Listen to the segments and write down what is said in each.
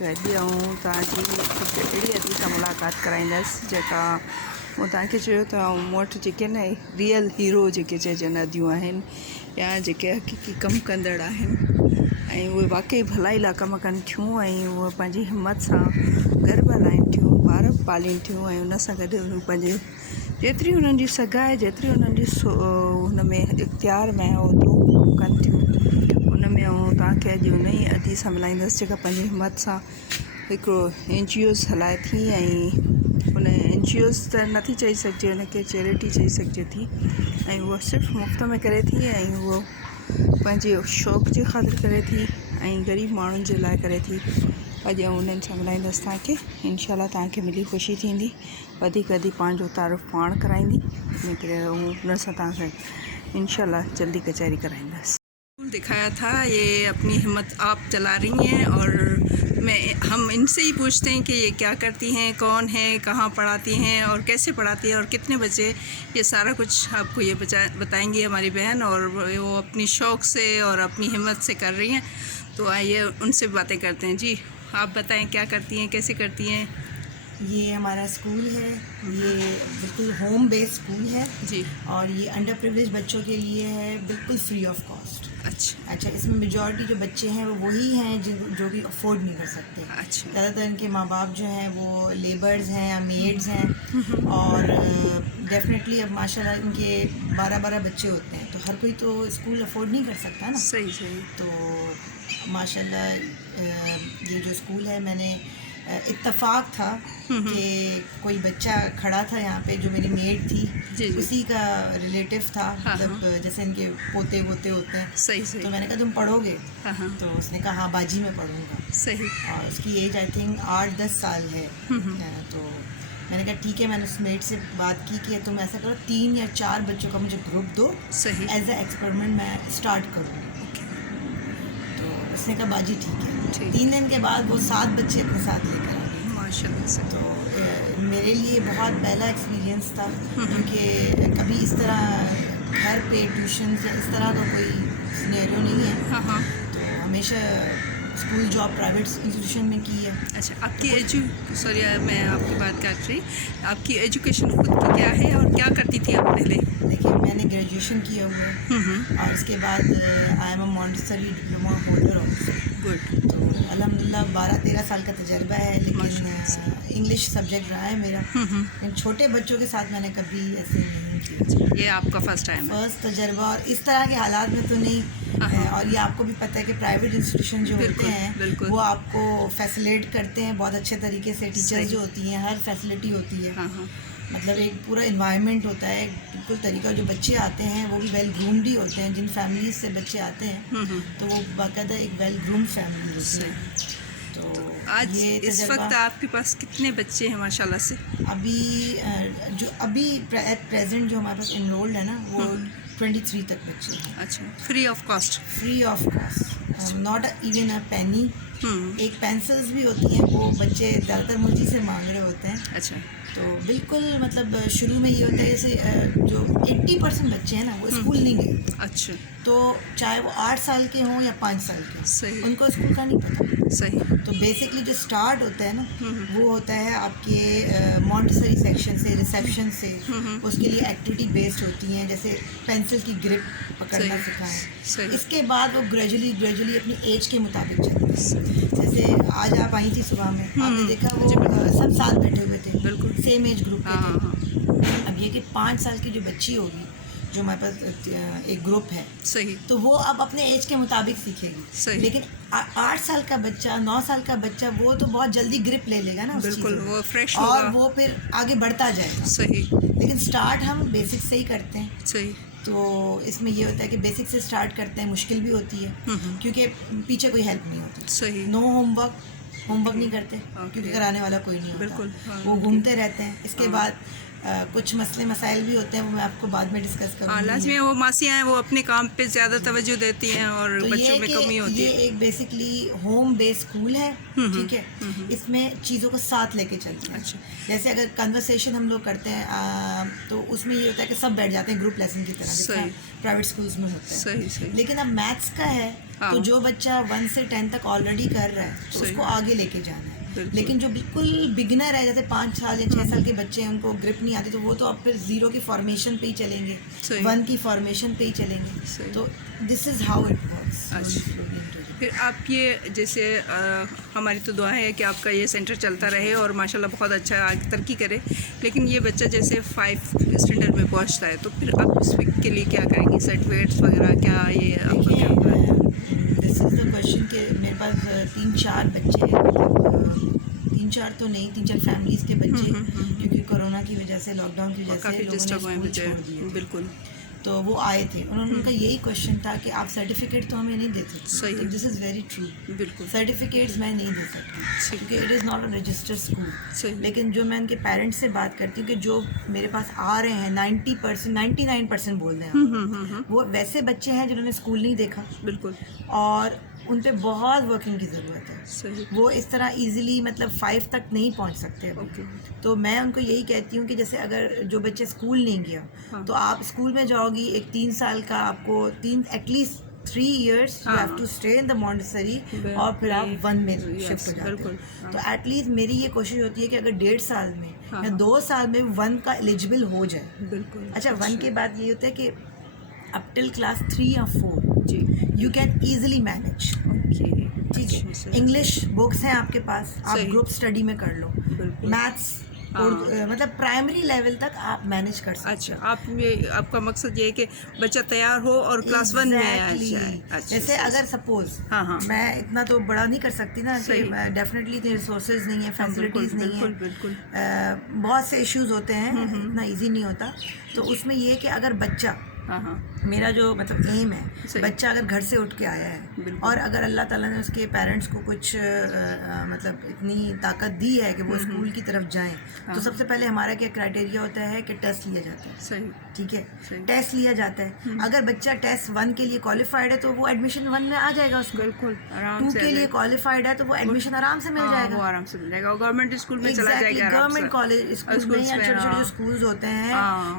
अॼु आऊं तव्हांजी हिकु अहिड़ी अदी सां मुलाक़ात कराईंदसि जेका मूं तव्हांखे चयो त मूं वटि जेके न रियल हीरो जेके चइजनि अदियूं आहिनि या जेके हक़ीक़ी कमु कंदड़ आहिनि ऐं उहे वाक़ई भलाई लाइ कमु कनि थियूं ऐं उहे पंहिंजी हिमत सां घर बि हलाइनि थियूं, ॿार बि पालीनि थियूं ऐं उन सां गॾु उहे पंहिंजे जेतिरी उन्हनि जी सगाई जेतिरी उन्हनि जी हुन में इख़्तियार में ओतिरो कमु कनि थियूं। उन में तव्हांखे अॼु उन ई अदी सां मिलाईंदसि जेका पंहिंजी हिमत सां हिकिड़ो NGOs हलाए थी ऐं उन NGOs त नथी चई सघिजे, उनखे चैरिटी चई सघिजे थी ऐं उहा सिर्फ़ु मुफ़्त में करे थी ऐं उहो पंहिंजे शौक़ जे ख़ातिर करे थी ऐं ग़रीब माण्हुनि जे लाइ करे थी। अॼु उन्हनि सां मिलाईंदसि तव्हांखे, इनशाला तव्हांखे मिली ख़ुशी थींदी, वधीक पंहिंजो तारीफ़ पाण कराईंदी, इन करे उन सां तव्हांखे इनशाला जल्दी कचहरी कराईंदसि। दिखाया था ये अपनी हिम्मत आप चला रही हैं और हम इनसे ही पूछते हैं कि ये क्या करती हैं, कौन है, कहाँ पढ़ाती हैं और कैसे पढ़ाती हैं और कितने बच्चे, ये सारा कुछ आपको ये बताएंगी हमारी बहन। और वो अपनी शौक़ से और अपनी हिम्मत से कर रही हैं, तो आइए उनसे बातें करते हैं। जी आप बताएं क्या करती हैं, कैसे करती हैं? ये हमारा स्कूल है, ये बिल्कुल होम बेस्ड स्कूल है जी। और ये अंडर प्रिविलेज बच्चों के लिए है, बिल्कुल फ्री ऑफ कॉस्ट। अच्छा, इसमें मेजॉरिटी जो बच्चे हैं वो वही हैं जो भी अफोर्ड नहीं कर सकते। अच्छा। ज़्यादातर इनके माँ बाप जो हैं वो लेबर्स हैं या मेड्स हैं और डेफिनेटली अब माशाल्लाह इनके 12-12 बच्चे होते हैं, तो हर कोई तो स्कूल अफोर्ड नहीं कर सकता ना। सही सही। तो माशाल्लाह ये जो स्कूल है, मैंने इत्तेफाक था कि कोई बच्चा खड़ा था यहाँ पे जो मेरी मेड थी, जी। उसी का रिलेटिव था, मतलब जैसे इनके पोते वोते होते हैं। सही सही। तो मैंने कहा तुम पढ़ोगे? तो उसने कहा हाँ बाजी मैं पढ़ूंगा। सही। और उसकी एज आई थिंक 8-10 साल है। तो मैंने कहा ठीक है, मैंने उस मेड से बात की कि तुम ऐसा करो 3 या 4 बच्चों का मुझे ग्रुप दो, सही, एज ए एक्सपेरिमेंट मैं स्टार्ट करूँगी। तो उसने कहा बाजी ठीक है। 3 दिन के बाद वो 7 बच्चे अपने साथ लेकर आ गए माशाल्लाह से। तो मेरे लिए बहुत पहला एक्सपीरियंस था, क्योंकि कभी इस तरह घर पे ट्यूशन या इस तरह का कोई सिनेरियो नहीं है। तो हमेशा स्कूल जॉब प्राइवेट इंस्टीट्यूशन में की है। अच्छा, आपकी सॉरी मैं आपकी बात काट रही, आपकी एजुकेशन खुद की क्या है और क्या करती थी आप पहले? देखिए मैंने ग्रेजुएशन किया हुआ है और उसके बाद I am a Montessori diploma holder also. Good. तो अल्हम्दुलिल्लाह 12-13 साल का तजर्बा है, लेकिन इंग्लिश सब्जेक्ट रहा है मेरा। लेकिन छोटे बच्चों के साथ मैंने कभी ऐसे नहीं किया। ये आपका फर्स्ट टाइम? फर्स्ट तजर्बा, और इस तरह के हालात में तो नहीं। और ये आपको भी पता है कि प्राइवेट इंस्टीट्यूशन जो होते हैं वो आपको फैसिलिटेट करते हैं बहुत अच्छे तरीके से। टीचर्स जो होती हैं, हर फैसिलिटी होती है, मतलब एक पूरा इन्वायरमेंट होता है, बिल्कुल तरीका। जो बच्चे आते हैं वो भी वेल ग्रूम्ड ही होते हैं, जिन फैमिलीज से बच्चे आते हैं तो वो बाकायदा एक वेल ग्रूम्ड फैमिली होती है। तो आज इस वक्त आपके पास कितने बच्चे हैं माशाल्लाह से? अभी एट प्रेजेंट जो हमारे पास इनरोल्ड है ना, वो 23 तक बच्चे हैं। अच्छा, free of cost? Free of cost, not even a penny. एक पेंसिल्स भी होती हैं, वो बच्चे ज़्यादातर मुझे से मांग रहे होते हैं। अच्छा। तो बिल्कुल मतलब शुरू में ये होता है जैसे जो 80% बच्चे हैं ना वो स्कूल नहीं गए। अच्छा। तो चाहे वो 8 साल के हों या 5 साल के, सही, उनको स्कूल का नहीं पता। सही। तो बेसिकली जो स्टार्ट होता है ना वो होता है आपके मॉन्टेसरी सेक्शन से, रिसेप्शन से। उसके लिए एक्टिविटी बेस्ड होती हैं, जैसे पेंसिल की ग्रिप पकड़ना सिखाएं। इसके बाद वो ग्रेजुअली अपनी एज के मुताबिक चलते हैं। जैसे आज आप आई थी सुबह में, आपने देखा वो सब साथ बैठे हुए थे, बिल्कुल सेम एज ग्रुप के थे। अब ये कि 5 साल की जो बच्ची होगी, जो हमारे पास एक ग्रुप है, सही, तो वो अब अपने एज के मुताबिक सीखेगी। सही। लेकिन 8 साल का बच्चा, 9 साल का बच्चा, वो तो बहुत जल्दी ग्रिप ले लेगा ना, बिल्कुल वो फ्रेश होगा और वो फिर आगे बढ़ता जाएगा। सही। लेकिन स्टार्ट हम बेसिक से ही करते हैं। सही। तो इसमें ये होता है कि बेसिक से स्टार्ट करते हैं, मुश्किल भी होती है क्योंकि पीछे कोई हेल्प नहीं होती। सही। नो होमवर्क नहीं करते क्योंकि कराने वाला कोई नहीं होता। बिल्कुल। वो घूमते रहते हैं। इसके बाद कुछ मसले मसाइल भी होते हैं, वो मैं आपको बाद में डिस्कस करूँगी। लाजमी वो मासियाँ हैं, वो अपने काम पे ज़्यादा तवज्जो देती हैं और तो बच्चों में कमी होती है। ये एक बेसिकली होम बेस्ड स्कूल है, ठीक है। इसमें चीज़ों को साथ लेके चलते हैं। अच्छा। जैसे अगर कन्वर्सेशन हम लोग करते हैं तो उसमें ये होता है कि सब बैठ जाते हैं ग्रुप लेसन की तरह, प्राइवेट स्कूल्स में होता है। सही। लेकिन अब मैथ्स का है तो जो बच्चा 1 से 10 तक ऑलरेडी कर रहा है तो उसको आगे लेके जाना है। लेकिन जो बिल्कुल बिगिनर है, जैसे 5 साल या 6 साल के बच्चे हैं, उनको ग्रिप नहीं आती, तो वो तो अब फिर 0 की फॉर्मेशन पे ही चलेंगे, 1 की फॉर्मेशन पे ही चलेंगे। तो this is how it works. फिर आप ये जैसे हमारी तो दुआ है कि आपका ये सेंटर चलता रहे और माशाल्लाह बहुत अच्छा आगे तरक्की करे, लेकिन ये बच्चा जैसे 5 स्टैंडर्ड में पहुंचता है तो फिर आप उसके लिए क्या करेंगे? सर्टिफिकेट्स वगैरह क्या ये आपका क्या प्लान है? दिस इज़ द क्वेश्चन कि मेरे पास 3-4 बच्चे हैं, 3-4 तो नहीं, 3-4 फैमिलीज़ के बच्चे, क्योंकि कोरोना की वजह से, लॉकडाउन की वजह से काफ़ी डिस्टर्ब हुए बच्चे। बिल्कुल। तो वो आए थे, उनका यही क्वेश्चन था कि आप सर्टिफिकेट तो हमें नहीं दे सकते। सही। This is very true. बिल्कुल, सर्टिफिकेट्स मैं नहीं दे सकती क्योंकि it is not a registered school. लेकिन जो मैं उनके पेरेंट्स से बात करती हूँ कि जो मेरे पास आ रहे हैं 90%, 99% बोल रहे हैं, वो वैसे बच्चे हैं जिन्होंने स्कूल नहीं देखा। बिल्कुल। और उन पे बहुत वर्किंग की ज़रूरत है। सही। वो इस तरह इजीली मतलब 5 तक नहीं पहुंच सकते। तो मैं उनको यही कहती हूँ कि जैसे अगर जो बच्चे स्कूल नहीं गया तो आप स्कूल में जाओगी, एक 3 साल का आपको at least 3 years you have to stay in the Montessori, और फिर आप 1 में शिफ्ट हो जाते हो। तो एटलीस्ट मेरी ये कोशिश होती है कि अगर 1.5 साल में या 2 साल में 1 का एलिजिबल हो जाए। बिल्कुल। अच्छा, 1 के बाद ये होता है कि अप टिल क्लास 3 या 4 यू कैन ईजिली मैनेज। ठीक है, इंग्लिश बुक्स हैं आपके पास, आप ग्रुप स्टडी में कर लो, मैथ्स मतलब प्राइमरी लेवल तक आप मैनेज कर सकते। अच्छा, आपका मकसद ये है कि बच्चा तैयार हो और क्लास 1 में आ जाए। जैसे अगर सपोज मैं इतना तो बड़ा नहीं कर सकती ना, कि डेफिनेटली रिसोर्सेज नहीं है, फैसिलिटीज़ नहीं है, बहुत से इश्यूज होते हैं, इतना ईजी नहीं होता। तो उसमें ये है कि अगर बच्चा, मेरा जो मतलब एम है, बच्चा अगर घर से उठ के आया है और अगर अल्लाह ताला ने उसके पेरेंट्स को कुछ मतलब इतनी ताकत दी है कि वो स्कूल की तरफ जाएं, तो सबसे पहले हमारा क्या क्राइटेरिया होता है कि टेस्ट लिया जाता है। सही। ठीक है, टेस्ट लिया जाता है। अगर बच्चा टेस्ट 1 के लिए क्वालिफाइड है तो वो एडमिशन 1 में आ जाएगा उसको। बिल्कुल। 2 के लिए क्वालिफाइड है तो वो एडमिशन आराम से मिल जाएगा, वो आराम से मिल जाएगा, गवर्नमेंट स्कूल में चला जाएगा, गवर्नमेंट कॉलेज स्कूल में या छोटे-छोटे स्कूल्स होते हैं।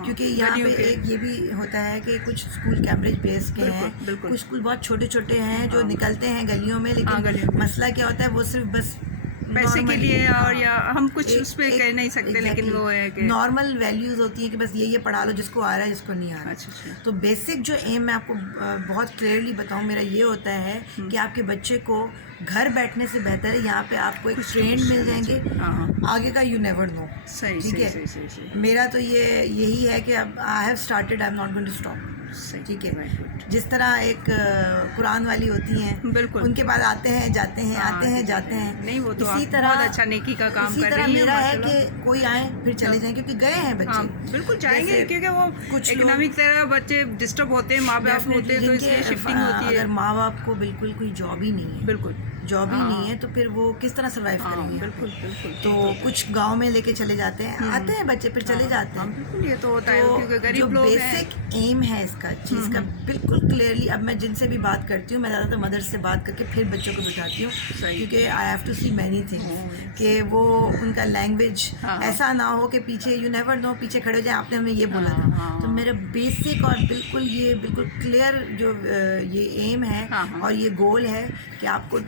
क्योंकि यहाँ पे एक ये भी होता है कि कुछ स्कूल कैम्ब्रिज बेस के हैं, कुछ स्कूल बहुत छोटे छोटे हैं जो निकलते हैं गलियों में, लेकिन मसला क्या होता है, वो सिर्फ बस पैसे के लिए, और या हम कुछ उस पर कह नहीं सकते, लेकिन वो है कि नॉर्मल वैल्यूज होती हैं कि बस ये पढ़ा लो, जिसको आ रहा है जिसको नहीं आ रहा। तो बेसिक जो एम मैं आपको बहुत क्लियरली बताऊं, मेरा ये होता है कि आपके बच्चे को घर बैठने से बेहतर है यहाँ पे आपको एक ट्रेंड मिल जाएंगे, आगे का यू नेवर नो। ठीक है, मेरा तो ये यही है कि अब I have started, I am not going to stop. ठीक है, जिस तरह एक कुरान वाली होती हैं, बिल्कुल, उनके बाद आते हैं जाते हैं, आते हैं जाते हैं, नहीं वो तो इसी तरह बहुत अच्छा नेकी का काम कर रही है। मेरा है कि कोई आए फिर चले जाएं, क्योंकि गए हैं बच्चे। बिल्कुल जाएंगे, क्योंकि वो कुछ इकोनॉमिक तरह बच्चे डिस्टर्ब होते हैं, माँ बाप होते हैं, तो इसलिए शिफ्टिंग होती है। अगर माँ बाप को बिल्कुल कोई जॉब ही नहीं है, बिल्कुल जॉब ही नहीं है, तो फिर वो किस तरह सर्वाइव करेंगे? बिल्कुल बिल्कुल। तो कुछ गांव में लेके चले जाते हैं, आते हैं बच्चे फिर चले जाते हैं। बिल्कुल, ये तो होता है, क्योंकि गरीब लोग हैं। बेसिक एम है इसका चीज़ का बिल्कुल क्लियरली, अब मैं जिनसे भी बात करती हूँ, मैं ज़्यादातर मदर्स से बात करके फिर बच्चों को बिठाती हूँ, क्योंकि I have to see many things, कि वो उनका लैंग्वेज ऐसा ना हो कि पीछे यू नेवर नो, पीछे खड़े हो जाए, आपने हमें ये बोला था। तो मेरा बेसिक और बिल्कुल ये बिल्कुल क्लियर जो ये एम है और ये गोल है कि आपको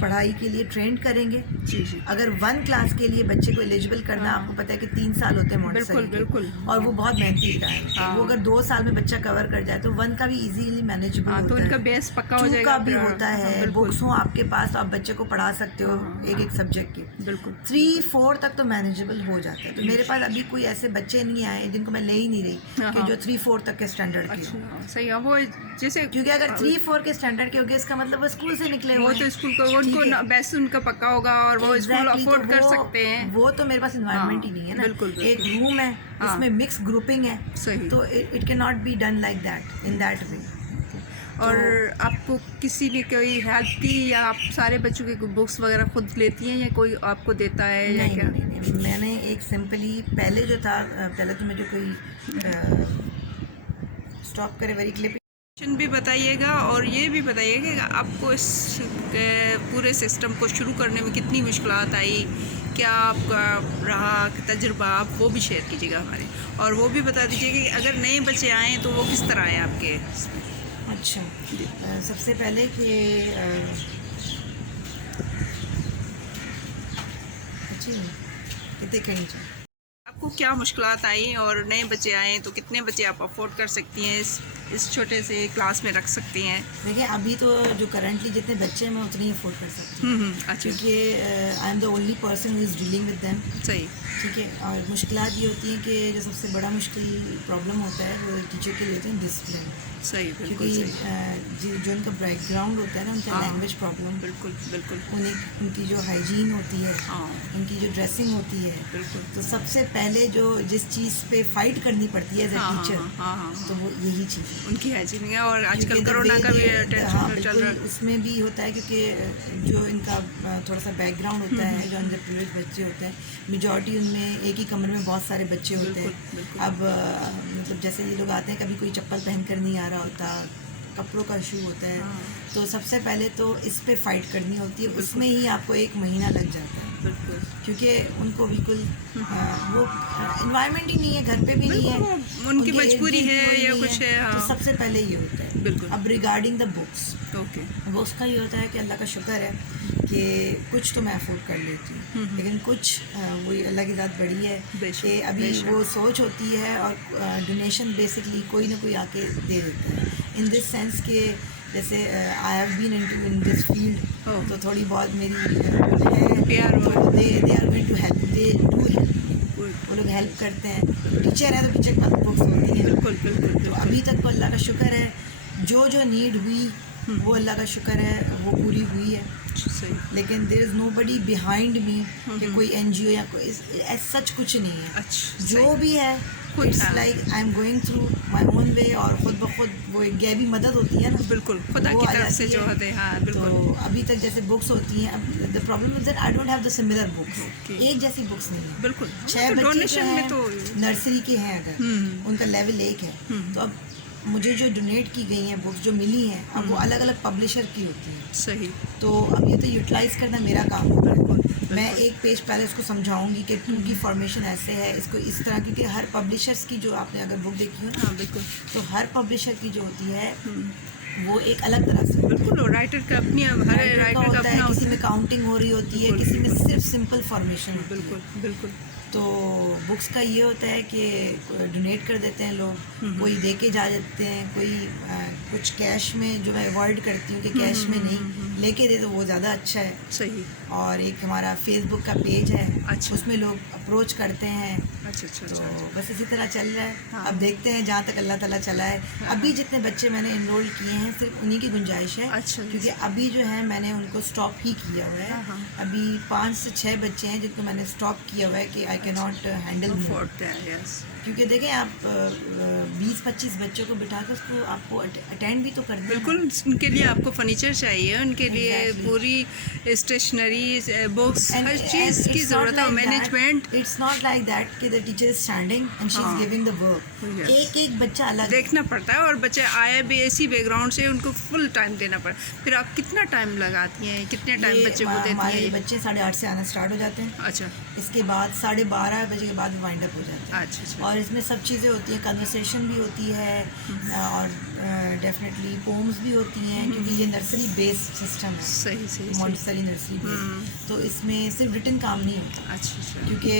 पढ़ाई के लिए ट्रेंड करेंगे। जी जी। अगर 1 क्लास के लिए बच्चे को एलिजिबल करना, आपको पता है कि 3 साल होते हैं मॉन्टेसरी, बिल्कुल, और वो बहुत मेहनती है। वो अगर 2 साल में बच्चा कवर कर जाए तो 1 का भी इजीली मैनेजेबल होता है, तो उनका बेस पक्का हो जाएगा। का भी होता है, बुक्स हो आपके पास तो आप बच्चे को पढ़ा सकते हो एक सब्जेक्ट के। बिल्कुल 3-4 तक तो मैनेजेबल हो जाता है। तो मेरे पास अभी कोई ऐसे बच्चे नहीं आए जिनको मैं ले ही नहीं रही कि जो 3-4 तक के स्टैंडर्ड के। सही है, वो जैसे, क्योंकि अगर 3-4 के स्टैंडर्ड के हो गए, इसका मतलब वो स्कूल से निकले, वो तो स्कूल को उनको बेस उनका पक्का होगा और वो स्कूल अफोर्ड कर सकते हैं। वो तो मेरे पास एनवायरनमेंट ही नहीं है ना। बिल्कुल, एक रूम है जिसमें मिक्स ग्रुपिंग है, तो it can not be done like that in that way. और आपको किसी ने कोई हेल्प की, या आप सारे बच्चों के बुक्स वगैरह खुद लेती हैं, या कोई आपको देता है? नहीं, या क्या? नहीं, मैंने एक सिंपली पहले जो था, पहले तो मुझे कोई स्टॉप करे वेरी क्लिप भी बताइएगा, और ये भी बताइएगा कि आपको इस पूरे सिस्टम को शुरू करने में कितनी मुश्किलात आई, क्या आपका रहा तजुर्बा, आप वो भी शेयर कीजिएगा हमारे, और वो भी बता दीजिएगा कि अगर नए बच्चे आएँ तो वो किस तरह आए आपके इसमें। अच्छा, सबसे पहले कि कितने कहीं चाहिए आपको क्या मुश्किलात आई और नए बच्चे आए तो कितने बच्चे आप अफोर्ड कर सकती हैं, इस छोटे से क्लास में रख सकती हैं? देखिए अभी तो जो करंटली जितने बच्चे हैं मैं उतने ही अफोर्ड कर सकती हूँ। अच्छा। क्योंकि I am the only person who is dealing with them. सही। ठीक है, और मुश्किलात ये होती हैं कि जो सबसे बड़ा मुश्किल प्रॉब्लम होता है वो टीचर के लिए होती है डिसिप्लिन। सही, बिल्कुल क्योंकि सही। जो उनका बैकग्राउंड होता है ना, उनका लैंग्वेज प्रॉब्लम, बिल्कुल बिल्कुल, उनकी जो हाइजीन होती है, उनकी जो ड्रेसिंग होती है, बिल्कुल। तो सबसे पहले जो जिस चीज़ पे फाइट करनी पड़ती है एज ए टीचर, तो वो यही चीज़ है, उनकी हाइजीन है। और आजकल कोरोना का भी टेंशन चल रहा है, उसमें भी होता है क्योंकि जो इनका थोड़ा सा बैकग्राउंड होता है, जो अंडर प्रिविलेज बच्चे होते हैं, मेजॉरिटी उनमें एक ही कमरे में बहुत सारे बच्चे होते हैं। अब मतलब जैसे ये लोग आते हैं, कभी कोई चप्पल पहन कर नहीं आ रहा होता, कपड़ों का इशू होता है, तो सबसे पहले तो इस पे फाइट करनी होती है, उसमें ही आपको 1 महीना लग जाता है। बिल्कुल, क्योंकि उनको बिल्कुल वो इन्वायरमेंट ही नहीं है, घर पे भी नहीं है, उनकी मजबूरी है या कुछ है। तो सबसे पहले ये होता है। बिल्कुल। अब regarding the books, okay, books का ये होता है कि अल्लाह का शुक्र है कि कुछ तो मैं अफोर्ड कर लेती हूँ, लेकिन कुछ वही अल्लाह की ज़ात बड़ी है कि अभी वो सोच होती है, और डोनेशन बेसिकली कोई ना कोई आके दे देता है, इन दिस सेंस के जैसे I have been in this field, तो थोड़ी बहुत मेरी है, तो they are going to help, they do help, वो लोग हेल्प करते हैं। टीचर है तो टीचर के पास बुक्स होती हैं। बिल्कुल बिल्कुल। तो अभी तक तो अल्लाह का शुक्र है, जो नीड हुई वो अल्लाह का शुक्र है वो पूरी हुई है। सही। लेकिन there is nobody behind me कि कोई NGO या कोई सच कुछ नहीं है। अच्छा, जो भी है it's like I am going through my own way, और खुद ब खुद वो एक गैबी मदद होती है ना, बिल्कुल खुदा की तरफ से जो होते हैं। हाँ, बिल्कुल। तो अभी तक जैसे बुक्स होती हैं, अब the problem is that I don't have the similar books, एक जैसी बुक्स नहीं है। बिल्कुल। 6 बच्चे डोनेशन में तो नर्सरी के हैं, अगर उनका लेवल 1 है, तो अब मुझे जो डोनेट की गई हैं बुक्स जो मिली हैं, अब वो अलग अलग पब्लिशर की होती हैं। सही। तो अब ये तो यूटिलाइज़ करना मेरा काम होगा। मैं एक पेज पहले उसको समझाऊंगी कि उनकी फॉर्मेशन ऐसे है, इसको इस तरह, क्योंकि हर पब्लिशर्स की जो आपने अगर बुक देखी हो, हाँ बिल्कुल, तो हर पब्लिशर की जो होती है वो एक अलग तरह से, बिल्कुल, राइटर का अपनी, हर राइटर का अपना, किसी में काउंटिंग हो रही होती है, किसी में सिर्फ सिंपल फॉर्मेशन। बिल्कुल बिल्कुल। तो बुक्स का ये होता है कि डोनेट कर देते हैं लोग, कोई दे के जा देते हैं, कोई कुछ कैश में, जो मैं अवॉइड करती हूँ कि कैश में नहीं, लेके दे तो वो ज़्यादा अच्छा है। सही। और एक हमारा फेसबुक का पेज है, अच्छा, उसमें लोग अप्रोच करते हैं। अच्छा अच्छा। तो बस इसी तरह चल रहा है। हाँ। अब देखते हैं जहाँ तक अल्लाह ताला चला है। हाँ। अभी जितने बच्चे मैंने इनरोल किए हैं सिर्फ उन्हीं की गुंजाइश है। अच्छा। क्योंकि अभी जो है मैंने उनको स्टॉप ही किया हुआ है। हाँ। अभी 5 से 6 बच्चे हैं जिनको मैंने स्टॉप किया हुआ है कि आई कैन नॉट हैंडल मोर। क्योंकि देखें आप 20-25 बच्चों को बिठा कर उसको आपको अटेंड भी तो करना है। बिल्कुल, उनके लिए आपको फर्नीचर चाहिए, उनके लिए पूरी स्टेशनरी, बुक्स, हर चीज़ की ज़रूरत है, management. It's not like that कि the teacher is standing and she is giving the work. एक एक बच्चा अलग देखना पड़ता है, और बच्चे आए भी ऐसी बैकग्राउंड से, उनको फुल टाइम देना पड़ता है। फिर आप कितना टाइम लगाती हैं, कितने टाइम बच्चे को देती हैं? हमारे बच्चे 8:30 से आना स्टार्ट हो जाते हैं। अच्छा। इसके बाद 12:30 बजे के बाद वाइंड अप हो जाते हैं। अच्छा। और इसमें सब चीज़ें होती हैं, कन्वर्सेशन भी होती है, और डेफिनेटली पोम्स भी होती हैं, क्योंकि ये नर्सरी बेस्ड सिस्टम है। सही। मॉन्टेसरी नर्सरी बेस्ड, तो इसमें सिर्फ रिटन काम नहीं होता। अच्छा। क्योंकि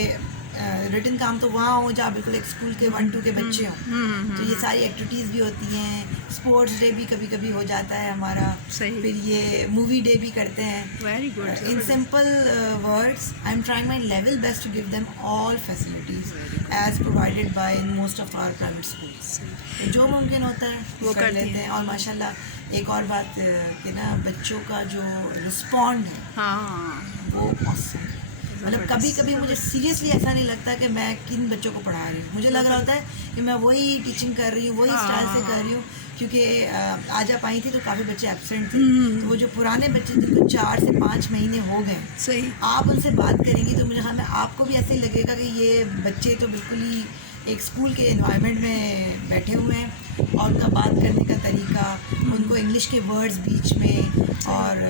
रिटन काम तो वहाँ हो जहाँ बिल्कुल एक स्कूल के 1-2 के बच्चे हों। तो ये सारी एक्टिविटीज़ भी होती हैं, स्पोर्ट्स डे भी कभी कभी हो जाता है हमारा। सही। फिर ये मूवी डे भी करते हैं। Very good. In simple words I am trying my level best to give them all facilities as provided by most of our private schools. जो मुमकिन होता है वो कर लेते हैं। और माशाल्लाह एक और बात कि ना, बच्चों का जो रिस्पॉन्ड है, हाँ, वो awesome है। मतलब कभी कभी मुझे सीरियसली ऐसा नहीं लगता कि मैं किन बच्चों को पढ़ा रही हूँ। मुझे लग रहा होता है कि मैं वही टीचिंग कर रही हूँ, वही स्टाइल से कर रही हूँ। क्योंकि आज आप आई थी तो काफ़ी बच्चे एब्सेंट थे, तो वो जो पुराने बच्चे जिनको 4 से 5 महीने हो गए, सही, आप उनसे बात करेंगी तो मुझे ख्याल में आपको भी ऐसे ही लगेगा कि ये बच्चे तो बिल्कुल ही एक स्कूल के एनवायरनमेंट में बैठे हुए हैं, और उनका बात करने का तरीका, उनको इंग्लिश के वर्ड्स बीच में, और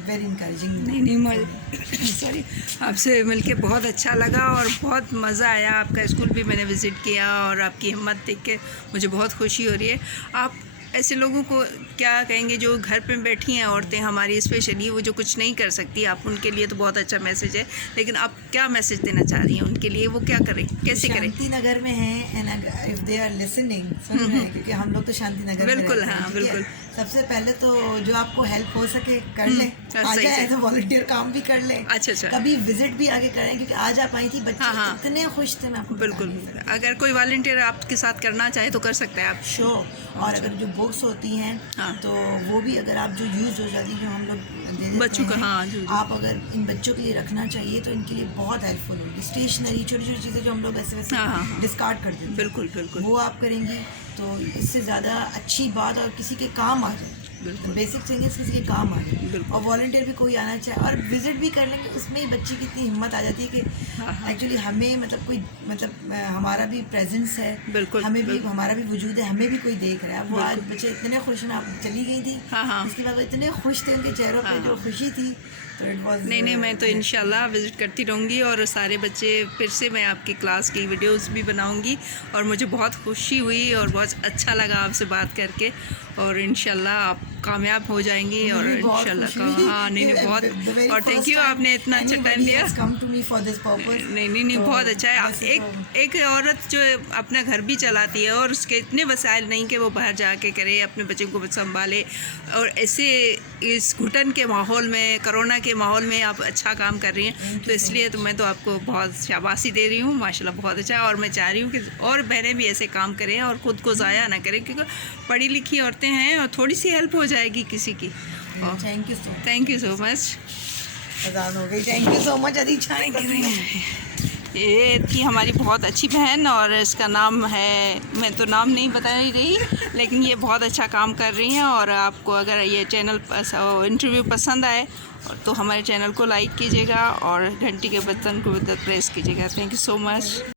वेरी इनकरेजिंग। नहीं सॉरी, आपसे मिलके बहुत अच्छा लगा और बहुत मज़ा आया। आपका स्कूल भी मैंने विज़िट किया और आपकी हिम्मत देख के मुझे बहुत खुशी हो रही है। आप ऐसे लोगों को क्या कहेंगे जो घर पे बैठी हैं औरतें हमारी, स्पेशली वो जो कुछ नहीं कर सकती, आप उनके लिए तो बहुत अच्छा मैसेज है, लेकिन आप क्या मैसेज देना चाह रही हैं उनके लिए, वो क्या करें, कैसे करें? शांति नगर में हैं and if they are listening, सुन रहे हैं, क्योंकि हम लोग तो शांति नगर में बिल्कुल, रहते हैं, हाँ बिल्कुल। सबसे पहले तो जो आपको हेल्प हो सके कर ले, आ जाए तो वॉलंटियर काम भी कर ले। अच्छा। कभी विजिट भी आगे करें, क्योंकि आज आप आई थी, बच्चे इतने खुश थे, मैं आपको बिल्कुल। अगर कोई वॉलंटियर आपके साथ करना चाहे तो कर सकता है आप। श्योर। और अगर जो बुक्स होती हैं तो वो भी अगर आप जो यूज़ हो जाती है, जो हम लोग दे देते बच्चों को, हाँ आप अगर इन बच्चों के लिए रखना चाहिए तो इनके लिए बहुत हेल्पफुल होगी। स्टेशनरी, छोटी छोटी चीज़ें जो हम लोग ऐसे वैसे डिस्कार्ड कर देते हैं, बिल्कुल बिल्कुल, वो आप करेंगी तो इससे ज़्यादा अच्छी बात, और किसी के काम आ जाए, बेसिक थिंग किसी के काम आ जाए। और वॉलंटियर भी कोई आना चाहे और विजिट भी कर लेंगे, उसमें ही बच्ची की इतनी हिम्मत आ जाती है कि एक्चुअली हमें मतलब कोई मतलब हमारा भी प्रेजेंस है, हमें भी हमारा भी वजूद है, हमें भी कोई देख रहा है। वो आज बच्चे इतने खुश हैं, आप चली गई थी, उसके बाद वो इतने खुश थे, उनके चेहरों पे जो खुशी थी, तो इट वाज नहीं मैं तो इंशाल्लाह विज़िट करती रहूँगी, और सारे बच्चे फिर से मैं आपकी क्लास की वीडियोस भी बनाऊँगी, और मुझे बहुत खुशी हुई और बहुत अच्छा लगा आपसे बात करके, और इंशाल्लाह आप कामयाब हो जाएंगी, और इंशाल्लाह हाँ नहीं बहुत, और थैंक यू, आपने इतना अच्छा टाइम दिया। नहीं बहुत अच्छा है। एक औरत जो अपना घर भी चलाती है और उसके इतने वसाइल नहीं कि वो बाहर जाके करे, अपने बच्चों को संभाले, और ऐसे इस घुटन के माहौल में, कोरोना के माहौल में आप अच्छा काम कर रही हैं, तो इसलिए तो मैं तो आपको बहुत शाबाशी दे रही हूँ, माशाल्लाह बहुत अच्छा है। और मैं चाह रही हूँ कि और बहनें भी ऐसे काम करें और ख़ुद को ज़ाया ना करें, क्योंकि पढ़ी लिखी औरतें हैं और थोड़ी सी हेल्प हो जाएगी किसी की। Thank you so much. Thank you so much Adisha. ये थी हमारी बहुत अच्छी बहन, और इसका नाम है, मैं तो नाम नहीं बता रही, लेकिन ये बहुत अच्छा काम कर रही हैं। और आपको अगर ये चैनल इंटरव्यू पसंद आए तो हमारे चैनल को लाइक कीजिएगा और घंटी के बटन को प्रेस कीजिएगा। Thank you so much.